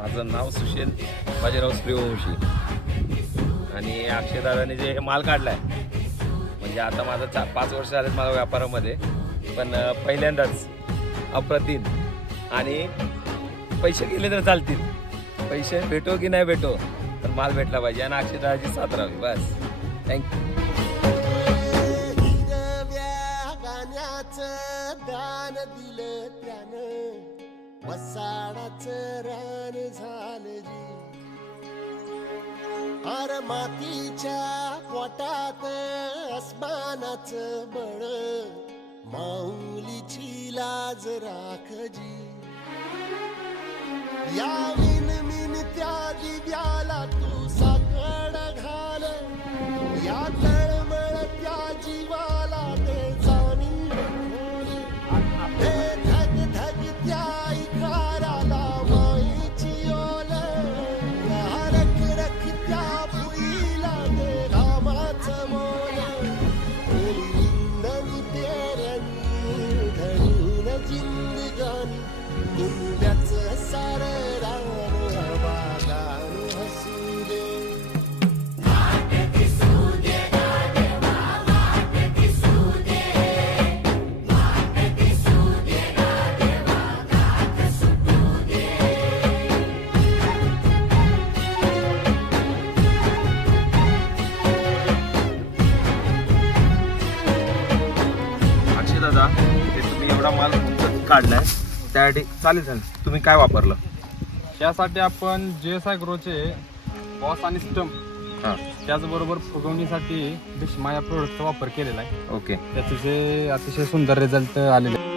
माझं नाव सुशील बाजीराव सूर्यवंशी आणि अक्षयदादाने जे हे माल काढला आहे म्हणजे आता माझं 5 वर्ष झालेत माझ्या व्यापारामध्ये, पण पहिल्यांदाच अप्रतिम. आणि पैसे गेले तर चालतील, पैसे भेटो की नाही भेटो पण माल भेटला पाहिजे आणि अक्षयदादाची साथ राहावी बस. थँक्यू. दान दिलं त्यानं वसाडाचं रान झालं जी. अर मातीच्या पोटात अस्मानाचं बळ, माऊलीची लाज राखजी. या मिन त्या दिव्याला तू साकड घाल, या तळमळ त्या जीवाला ते जाणीव खोल. हे धग धग त्या इकाराला माईची ओल, या रख रख त्या भुईला ते रामाचं मोल. लिंदनी तेऱ्यांनी धरून जिंदगानी, दुर्व्याचं सारं रान बागान हसू दे. दादा ते तुम्ही एवढा माल काढलाय त्यासाठी चालेल तुम्ही काय वापरलं? त्यासाठी आपण JSI ग्रोचे बॉस आणि स्टम्प, त्याचबरोबर फुगवणीसाठी भीष्मा या प्रोडक्टचा वापर केलेला आहे. ओके. त्याचे अतिशय सुंदर रिझल्ट आलेले.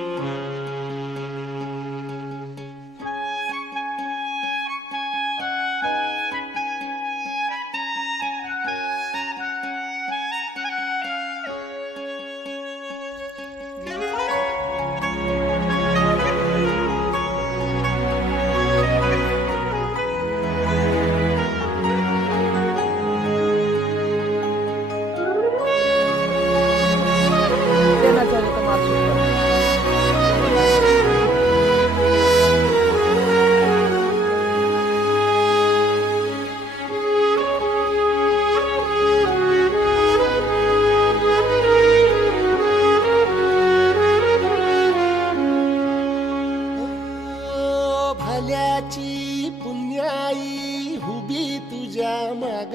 भल्याची पुण्याई हुबी तुझ्या माग,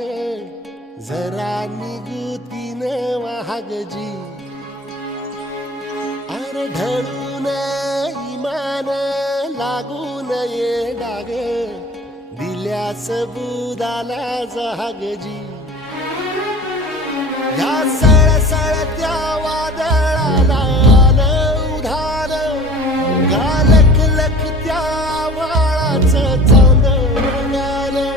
जरा निगुतीन वाहगजी. अरे ढळून इमान लागून ये डाग, दिल्यास बुदाला जहागजी. या सळसळत्या वादळाला आलं उधार, गालख लख त्या वाळाचं चांदण गालं.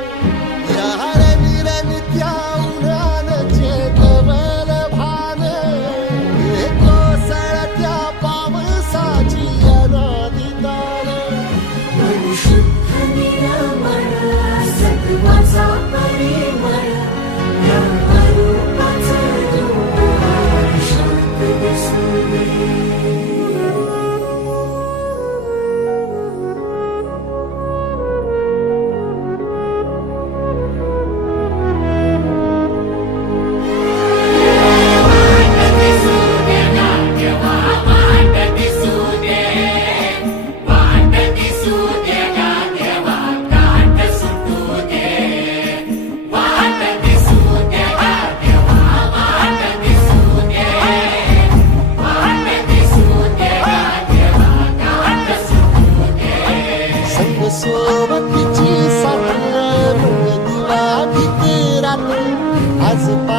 या रविरन त्या उन्हानचे कवल भान, हे कोसळत्या पावसाची अनादी दान. शुद्ध निरामळ सत्वाचा परिमळ, या रूपाचं रूप शांत दिसू दे. सोबतीची साथ दिवा भीत राहते आज.